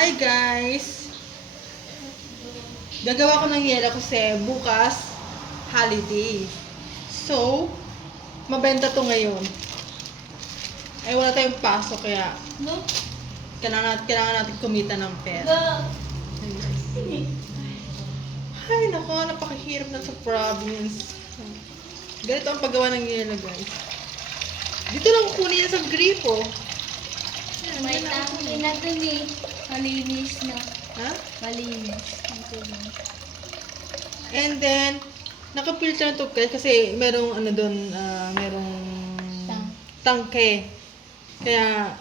Hi guys! Gagawa ko ng yelo kasi bukas holiday. So, mabenta to ngayon. Eh wala tayong pasok kaya No? kailangan natin kumita ng pera. Ay nako, napakahirap na sa province. Ganito ang paggawa ng yelo guys. Dito lang kunin sa gripo. Yan, May yan ang tangke kunin. na dun eh. Malinis na. Ha? Malinis. Ito dun. And then, nakapilter na to guys kasi merong ano doon, merong tangke. Kaya,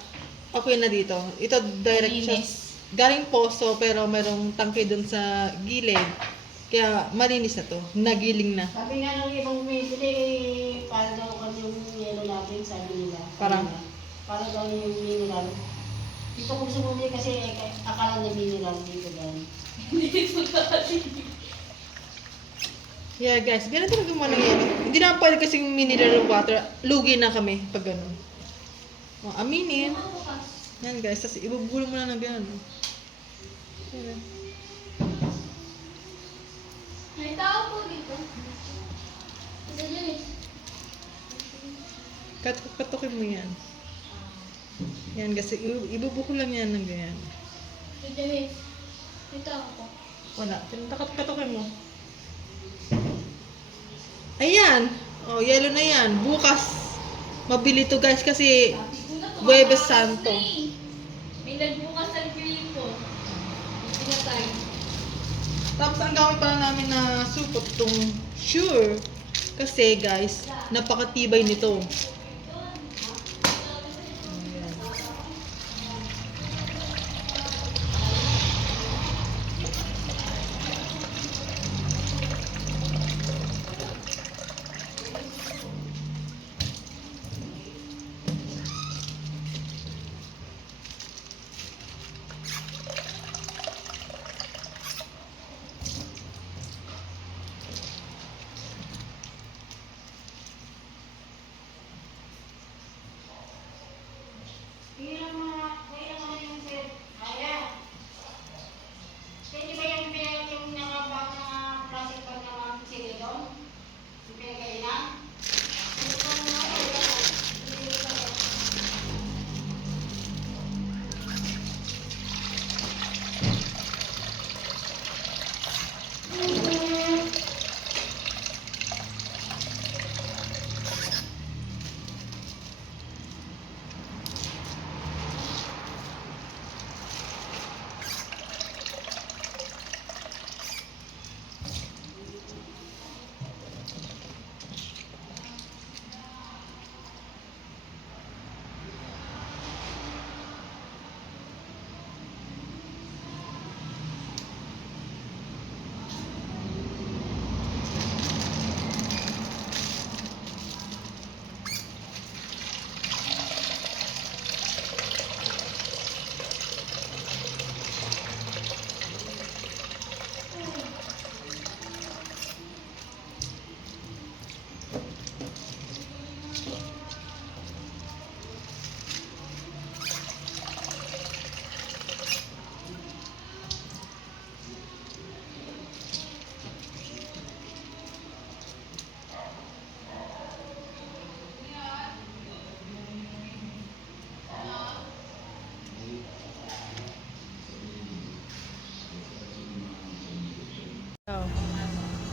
okay na dito. Ito direct siya. Malinis. Galing poso pero merong tangke doon sa gilid. Kaya, malinis na to. Nagiling na. Sabi nga nung ibang bumibili, para daw kami yung yelo natin, sabi nila. Parang? Para daw yung mineral. Dito ko gusto bumili kasi akala na mineral dito dahil. Yeah guys, ganito na gumawa ng yelo. Hindi na pwede kasing mineral water. Lugi na kami pag gano'n. O, aminin. Yan guys, tapos ibubulong mo na ng gano'n. Ayan. May tao po dito. Ito dun eh. Katukin mo yan. Yan guys, ibubuko lang yan ng ganyan. Ito dun eh. May tao po. Wala, katukin mo. Ayan! O, yelo na yan. Bukas, mabili to guys kasi Huwebes Santo. May nagbukas ng gripo. Pinatay. Tapos ang gamit pala namin na supot itong Sure. Kasi guys, napakatibay nito. Ayan. Kaya mo yung set. Kaya. Kaya ba yung nakabak na plastic pag nakapitsili doon? Yung pinagkainan?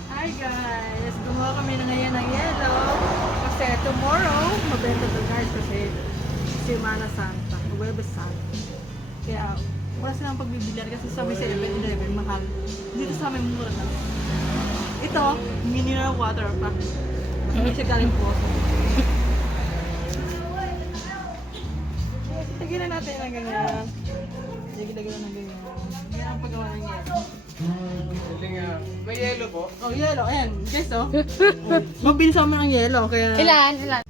Hi guys! Gumawa kami na ngayon ng yelo. Kasi tomorrow, mabenta to guys kasi Semana Santa, Huwebes Santo. Kaya wala silang pagbibilihan kasi sa may 7-Eleven mahal. Dito sa amin mura na. Ito, mineral water pa. Hindi siya galing po. Lagyan na natin na ganyan. Lagyan na ganyan. Yan ang paggawa ng yelo. May yelo po? Oh, yelo. Ayan. Guys, oh. Mabilis naman ang yelo. Kaya... Ilan?